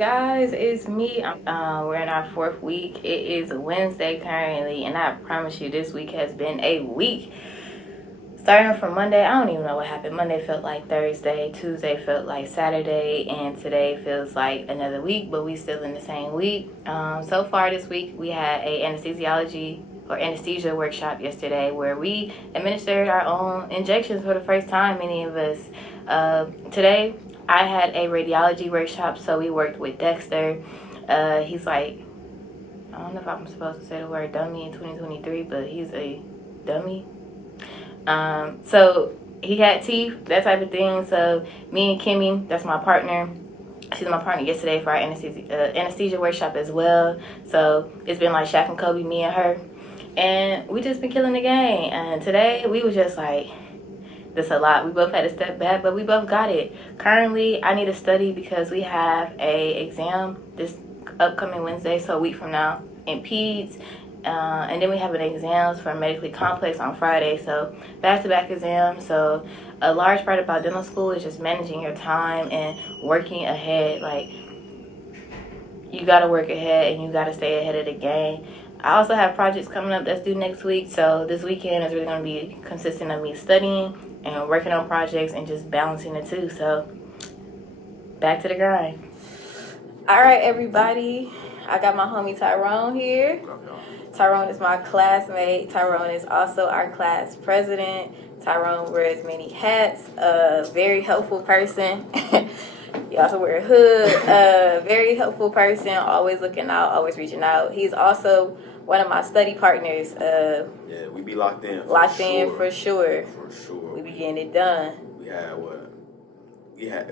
guys, it's me. We're in our fourth week. It is Wednesday currently, and I promise you this week has been a week. Starting from Monday, I don't even know what happened. Monday felt like Thursday, Tuesday felt like Saturday, and today feels like another week, but we still in the same week. So far this week, we had a anesthesia workshop yesterday where we administered our own injections for the first time, many of us. Today, I had a radiology workshop, so we worked with Dexter. He's like, I don't know if I'm supposed to say the word dummy in 2023, but he's a dummy. So he had teeth, that type of thing. So me and Kimmy, that's my partner. She's my partner yesterday for our anesthesia workshop as well. So it's been like Shaq and Kobe, me and her. And we just been killing the game. And today we was just like, this a lot. We both had to step back, but we both got it. Currently, I need to study because we have a exam this upcoming Wednesday, so a week from now, in peds. And then we have an exams for medically complex on Friday, so back-to-back exams. So a large part about dental school is just managing your time and working ahead. Like, you got to work ahead and you got to stay ahead of the game. I also have projects coming up that's due next week, so this weekend is really going to be consistent of me studying and working on projects and just balancing the two. So back to the grind. All right, everybody. I got my homie Tyrone here. Tyrone is my classmate. Tyrone is also our class president. Tyrone wears many hats. A very helpful person. He also wears a hood. Very helpful person. Always looking out. Always reaching out. He's also one of my study partners. Yeah, we be locked in. For sure. For sure. We be getting it done.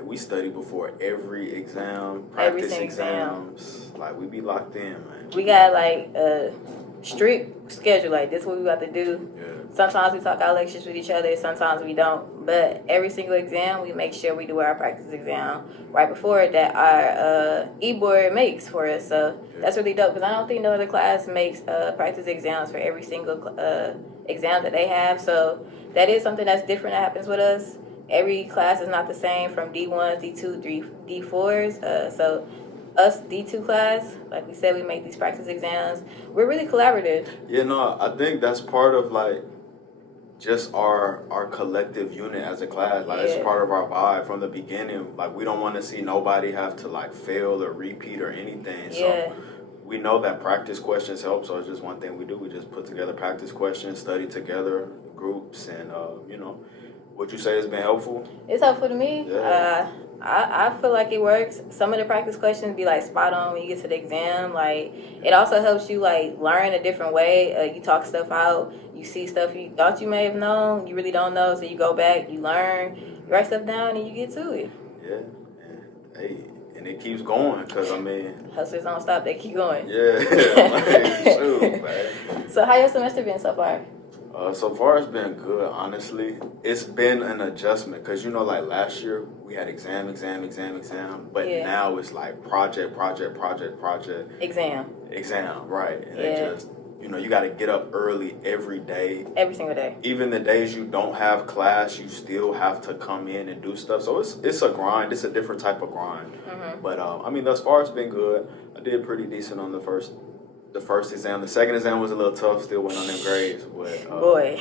We study before every exam, Every practice single exams. Like, we be locked in, man. We got like a strict schedule. Like, this is what we got to do. Yeah. Sometimes we talk our lectures with each other. Sometimes we don't. But every single exam, we make sure we do our practice exam right before it that our e-board makes for us. So that's really dope because I don't think no other class makes practice exams for every single exam that they have. So that is something that's different that happens with us. Every class is not the same from D1s, D2, D4s. So us D2 class, like we said, we make these practice exams. We're really collaborative. Yeah, no, I think that's part of like just our collective unit as a class. Like, it's part of our vibe from the beginning. Like, we don't want to see nobody have to like fail or repeat or anything. So we know that practice questions help. So it's just one thing we do. We just put together practice questions, study together, groups, and would you say it's been helpful? It's helpful to me. Yeah. I feel like it works. Some of the practice questions be like spot on when you get to the exam. Like, it also helps you like learn a different way. You talk stuff out. You see stuff you thought you may have known. You really don't know. So you go back, you learn, you write stuff down, and you get to it. Yeah. And it keeps going because, I mean... Hustlers don't stop. They keep going. Yeah. Shoot, man. So how your semester been so far? So far, it's been good, honestly. It's been an adjustment because, like last year, we had exam. But now it's like project. Exam, right. And it just, you got to get up early every day. Every single day. Even the days you don't have class, you still have to come in and do stuff. So it's a grind. It's a different type of grind. Mm-hmm. But, thus far, it's been good. I did pretty decent on the first exam. The second exam was a little tough. Still went on them grades, but boy,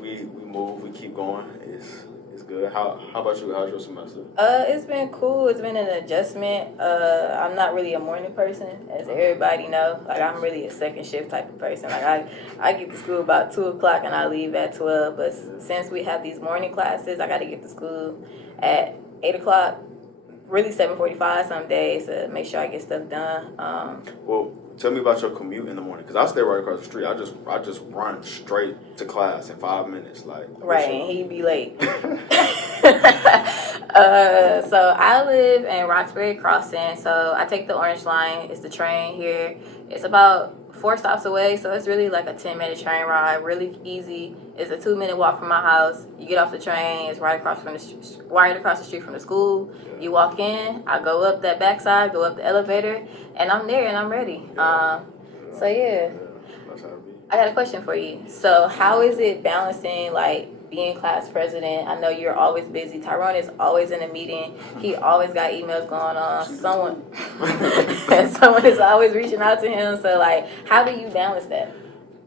we move. We keep going. It's good. How about you? How's your semester? It's been cool. It's been an adjustment. I'm not really a morning person, as everybody know. Like, I'm really a second shift type of person. Like, I get to school about 2:00 and I leave at 12. But since we have these morning classes, I got to get to school at 8:00. Really 7:45 some days to make sure I get stuff done. Well, tell me about your commute in the morning because I stay right across the street. I just run straight to class in 5 minutes. Like, right, and he'd be late. So I live in Roxbury Crossing. So I take the Orange Line. It's the train here. It's about 4 stops away, so it's really like a 10-minute train ride. Really easy. It's a 2-minute walk from my house. You get off the train. It's right across the street from the school. You walk in. I go up that backside, go up the elevator, and I'm there and I'm ready. So yeah. I got a question for you. So how is it balancing like being class president. I know you're always busy. Tyrone is always in a meeting. He always got emails going on. Someone is always reaching out to him. So, like, how do you balance that?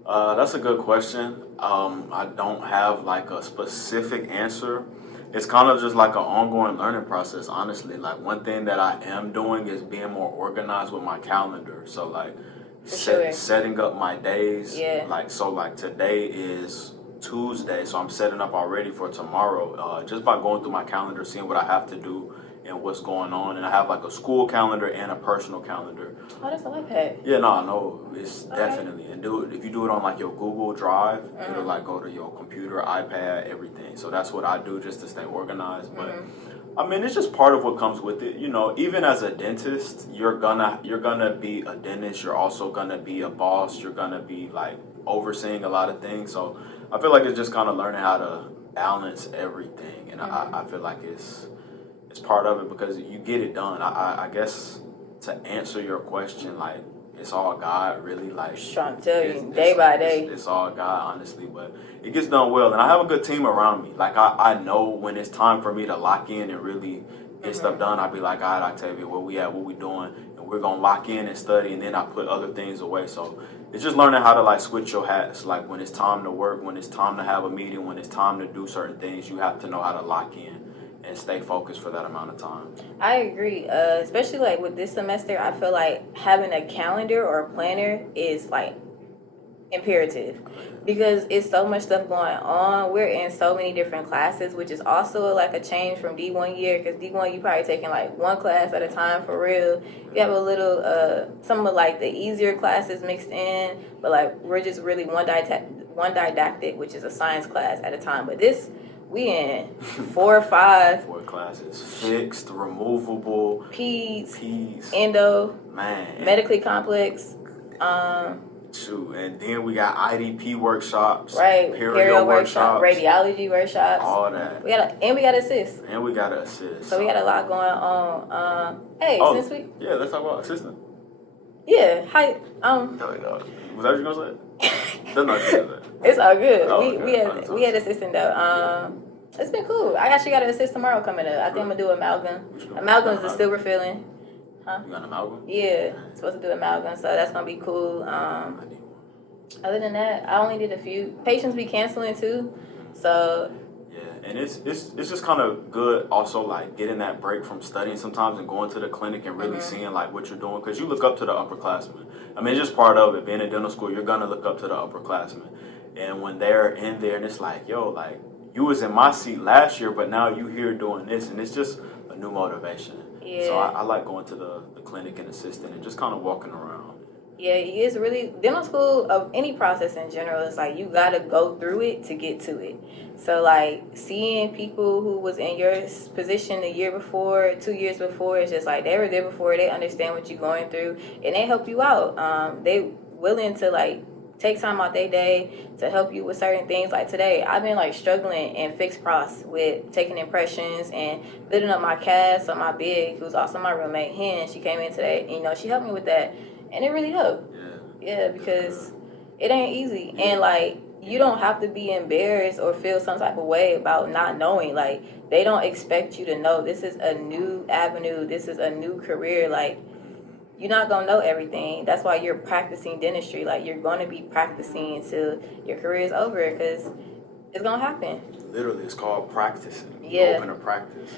That's a good question. I don't have like a specific answer. It's kind of just like an ongoing learning process, honestly. Like, one thing that I am doing is being more organized with my calendar. So, like, setting up my days. Yeah. Like today is Tuesday, so I'm setting up already for tomorrow. Just by going through my calendar, seeing what I have to do and what's going on. And I have like a school calendar and a personal calendar. Oh, that's a life hack. Yeah, no, it's definitely. And if you do it on like your Google Drive, it'll like go to your computer, iPad, everything. So that's what I do just to stay organized. But I mean, it's just part of what comes with it. You know, even as a dentist, you're gonna be a dentist. You're also gonna be a boss. You're gonna be like overseeing a lot of things. So I feel like it's just kind of learning how to balance everything. And I feel like it's part of it because you get it done. I guess to answer your question, like, it's all God, really. Like, I'm trying to tell you, day by day. It's all God, honestly, but it gets done well. And I have a good team around me. Like, I know when it's time for me to lock in and really get stuff done, I'll be like, all right, Octavia, where we at, what we doing? And we're going to lock in and study, and then I put other things away. So it's just learning how to, like, switch your hats. Like, when it's time to work, when it's time to have a meeting, when it's time to do certain things, you have to know how to lock in and stay focused for that amount of time. I agree. Especially like with this semester, I feel like having a calendar or a planner is like imperative because it's so much stuff going on. We're in so many different classes, which is also like a change from D1 year, because D1 you probably taking like one class at a time for real. You have a little some of like the easier classes mixed in, but like we're just really one didactic, which is a science class at a time. But this, we in 4 or 5. 4 classes. Fixed, removable, Peds, endo, medically complex. Shoot, and then we got IDP workshops, right? Perio workshops, radiology workshops, all that. We gotta assist. And we gotta assist. So we got a lot going on. Since we let's talk about assistant. Yeah, hi. There we go. Was that what you gonna say? That's not good. It's all good. Oh, we had assistant though. It's been cool. I actually got an assist tomorrow coming up. I think I'm gonna do amalgam. Amalgam is a silver filling. Huh? You got an amalgam? Yeah, supposed to do amalgam, so that's gonna be cool. Other than that, I only did a few. Patients be canceling too, so. Yeah, and it's just kind of good also, like, getting that break from studying sometimes and going to the clinic and really seeing like what you're doing, because you look up to the upperclassmen. I mean, it's just part of it. Being in dental school, you're gonna look up to the upperclassmen, and when they're in there and it's like, yo, like, you was in my seat last year, but now you here doing this, and it's just a new motivation. Yeah. So I like going to the clinic and assisting and just kind of walking around. Yeah, it's really, dental school, of any process in general, it's like you gotta go through it to get to it. So like seeing people who was in your position the year before, 2 years before, it's just like they were there before, they understand what you're going through, and they help you out. They willing to like take time out their day to help you with certain things. Like today, I've been like struggling in fixed pros with taking impressions and building up my cast on my big, who's also my roommate, Hen. She came in today, and she helped me with that, and it really helped. Yeah, because it ain't easy, and like you don't have to be embarrassed or feel some type of way about not knowing. Like, they don't expect you to know. This is a new avenue. This is a new career. Like, you're not going to know everything. That's why you're practicing dentistry. Like, you're going to be practicing until your career is over, because it's going to happen. Literally, it's called practicing. Yeah. Open a practice.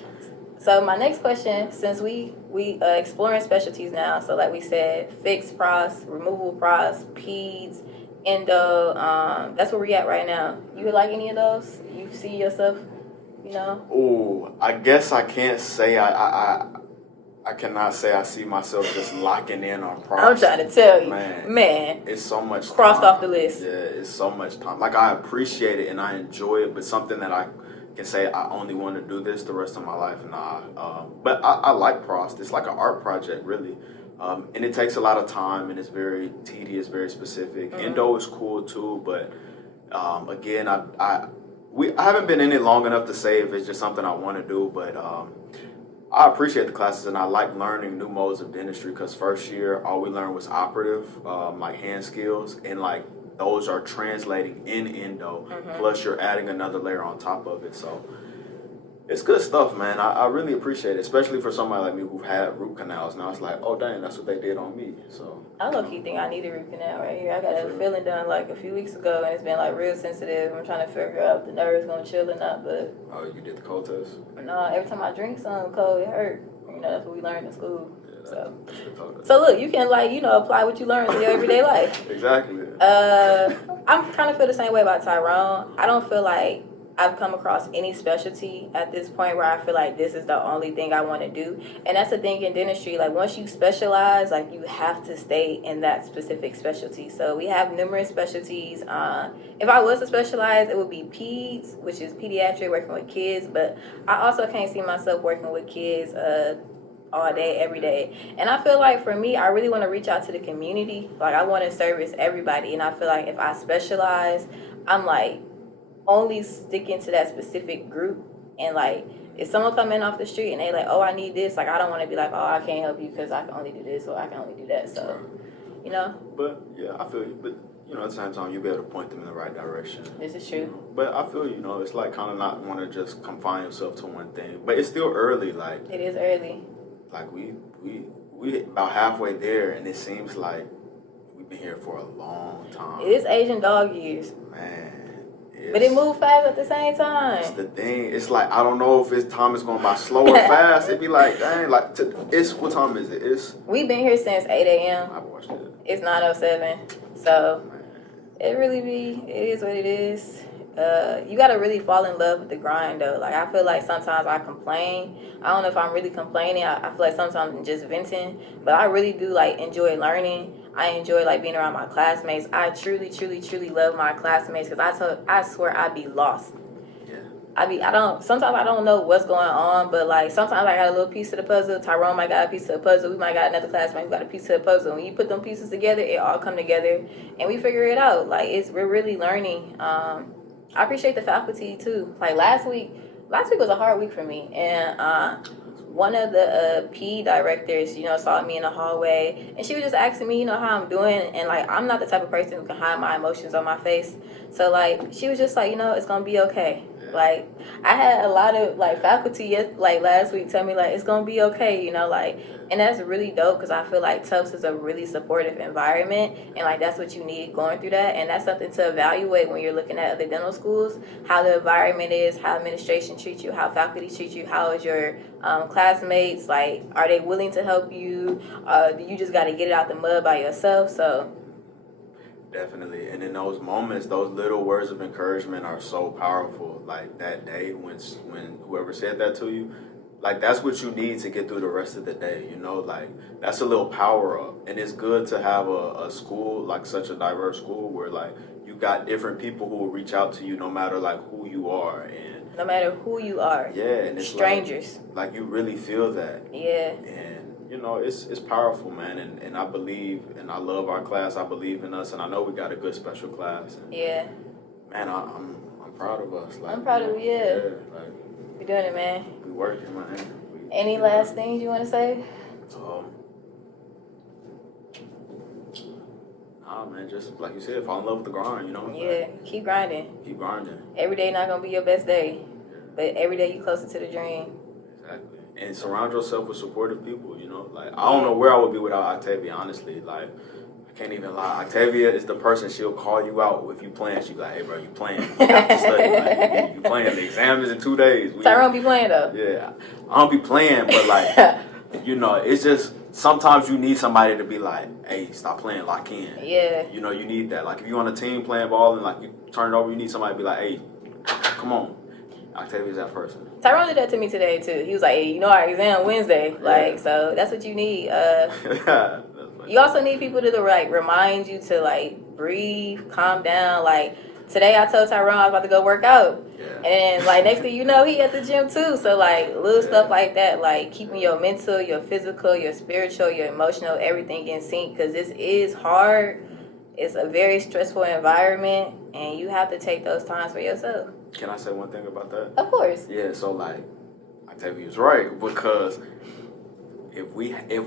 So my next question, since we exploring specialties now, so like we said, fixed pros, removable pros, peds, endo, that's where we at right now. You would like any of those? You see yourself, Oh, I guess I can't say I cannot say I see myself just locking in on pros. I'm trying to tell you, man, it's so much crossed time. Off the list. Yeah, it's so much time. Like, I appreciate it and I enjoy it, but something that I can say I only want to do this the rest of my life, but I like pros. It's like an art project, really, and it takes a lot of time and it's very tedious, very specific. Endo is cool too, but again, I haven't been in it long enough to say if it's just something I want to do, but I appreciate the classes and I like learning new modes of dentistry, because first year all we learned was operative, like hand skills, and like those are translating in endo, plus you're adding another layer on top of it. So it's good stuff, man. I really appreciate it, especially for somebody like me who had root canals. Now it's like, oh dang, that's what they did on me. So I low-key think I need a root canal right here. I got a filling done like a few weeks ago, and it's been like real sensitive. I'm trying to figure out if the nerve's gonna chill or not. But oh, you did the cold test? No, every time I drink something cold, it hurt. You know, that's what we learned in school. Yeah, so look, you can apply what you learn to your everyday life. Exactly. I'm kind of feel the same way about Tyrone. I don't feel like I've come across any specialty at this point where I feel like this is the only thing I want to do. And that's the thing in dentistry. Like, once you specialize, like, you have to stay in that specific specialty. So we have numerous specialties. If I was to specialize, it would be peds, which is pediatric, working with kids. But I also can't see myself working with kids all day, every day. And I feel like for me, I really want to reach out to the community. Like, I want to service everybody. And I feel like if I specialize, I'm like only sticking to that specific group. And like, if someone come in off the street and they like, oh, I need this, like, I don't want to be like, oh, I can't help you because I can only do this or I can only do that. So, you know. But yeah, I feel you. But you know, at the same time, you'll be able to point them in the right direction. This is true. But I feel, you know, it's like kind of not want to just confine yourself to one thing. But it's still early. Like, it is early. Like, we about halfway there, and it seems like we've been here for a long time. It is Asian dog years. Man. But it moved fast at the same time. It's the thing. It's like, I don't know if it's time is going by slow or fast. It'd be like, dang, like, what time is it? We've been here since 8 a.m. I've watched it. It's 9:07. So, it is what it is. You got to really fall in love with the grind, though. Like, I feel like sometimes I complain. I don't know if I'm really complaining. I feel like sometimes I'm just venting. But I really do, like, enjoy learning. I enjoy, like, being around my classmates. I truly, truly, truly love my classmates because I swear I'd be lost. Yeah. Sometimes I don't know what's going on, but, like, sometimes I got a little piece of the puzzle. Tyrone might got a piece of the puzzle. We might got another classmate who got a piece of the puzzle. When you put them pieces together, it all come together, and we figure it out. Like, we're really learning. I appreciate the faculty, too. Like, last week was a hard week for me, and one of the PE directors, saw me in the hallway, and she was just asking me, how I'm doing, and, like, I'm not the type of person who can hide my emotions on my face, so, like, she was just like, it's gonna be okay. Like, I had a lot of, like, faculty, like, last week tell me, like, it's gonna be okay, like, and that's really dope, because I feel like Tufts is a really supportive environment, and, like, that's what you need going through that, and that's something to evaluate when you're looking at other dental schools, how the environment is, how administration treats you, how faculty treats you, how is your classmates, like, are they willing to help you, do you just got to get it out the mud by yourself, so... Definitely. And in those moments, those little words of encouragement are so powerful. Like, that day when whoever said that to you, like, that's what you need to get through the rest of the day, like, that's a little power up. And it's good to have a school, like, such a diverse school where, like, you got different people who will reach out to you no matter, like, who you are. And no matter who you are. Yeah. And it's strangers. Like you really feel that. Yeah. And it's powerful, man, and I believe, and I love our class. I believe in us, and I know we got a good special class. And, yeah. Man, I'm proud of us. Like, I'm proud of you. Yeah. Like, we doing it, man. We working, man. Any last things you want to say? Nah, man, just like you said, fall in love with the grind, Yeah, like, keep grinding. Keep grinding. Every day not gonna be your best day, but every day you closer to the dream. Exactly. And surround yourself with supportive people, Like, I don't know where I would be without Octavia, honestly. Like, I can't even lie. Octavia is the person, she'll call you out if you playing. She'll be like, hey, bro, you playing. You have to study. Like, you playing. The exam is in 2 days. Tyrone be playing, though. Yeah. I don't be playing, but, like, it's just sometimes you need somebody to be like, hey, stop playing, lock in. Yeah. You need that. Like, if you're on a team playing ball and, like, you turn it over, you need somebody to be like, hey, come on. Octavia's that person. Tyrone did that to me today, too. He was like, hey, our exam Wednesday. Like, so that's what you need. You also need people to, like, remind you to, like, breathe, calm down. Like, today I told Tyrone I was about to go work out. Yeah. And, like, next thing you know, he at the gym, too. So, like, little stuff like that, like, keeping your mental, your physical, your spiritual, your emotional, everything in sync. Because this is hard. It's a very stressful environment. And you have to take those times for yourself. Can I say one thing about that? Of course. Yeah, so, like, Octavia's right, because if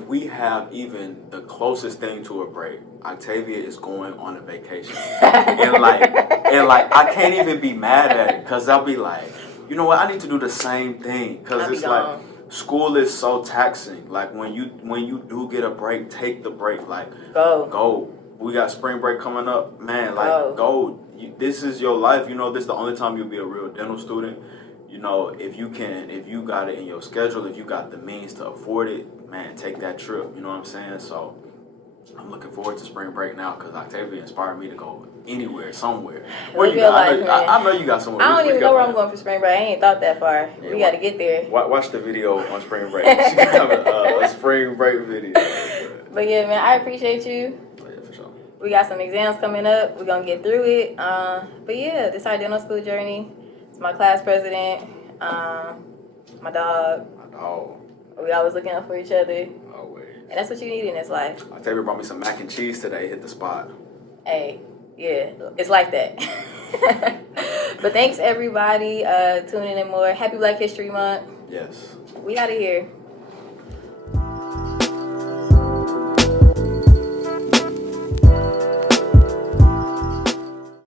we have even the closest thing to a break, Octavia is going on a vacation, and I can't even be mad at it because I'll be like, you know what, I need to do the same thing because it's like school is so taxing. Like when you do get a break, take the break. Like go. We got spring break coming up, man. Like go. This is your life. You know, this is the only time you'll be a real dental student. You know, if you got it in your schedule, if you got the means to afford it, man, take that trip. You know what I'm saying? So I'm looking forward to spring break now because Octavia inspired me to go anywhere, somewhere. Where you got? I know you got somewhere. I don't even know where I'm going for spring break. I ain't thought that far. Yeah, we got to get there. Watch the video on spring break. She got a spring break video. But yeah, man, I appreciate you. Oh, yeah, for sure. We got some exams coming up. We're going to get through it. But yeah, this is our dental school journey. It's my class president, my dog. My dog. We always looking out for each other. Always. And that's what you need in this life. Octavia brought me some mac and cheese today. Hit the spot. Hey, yeah, it's like that. But thanks everybody tuning in more. Happy Black History Month. Yes. We out of here.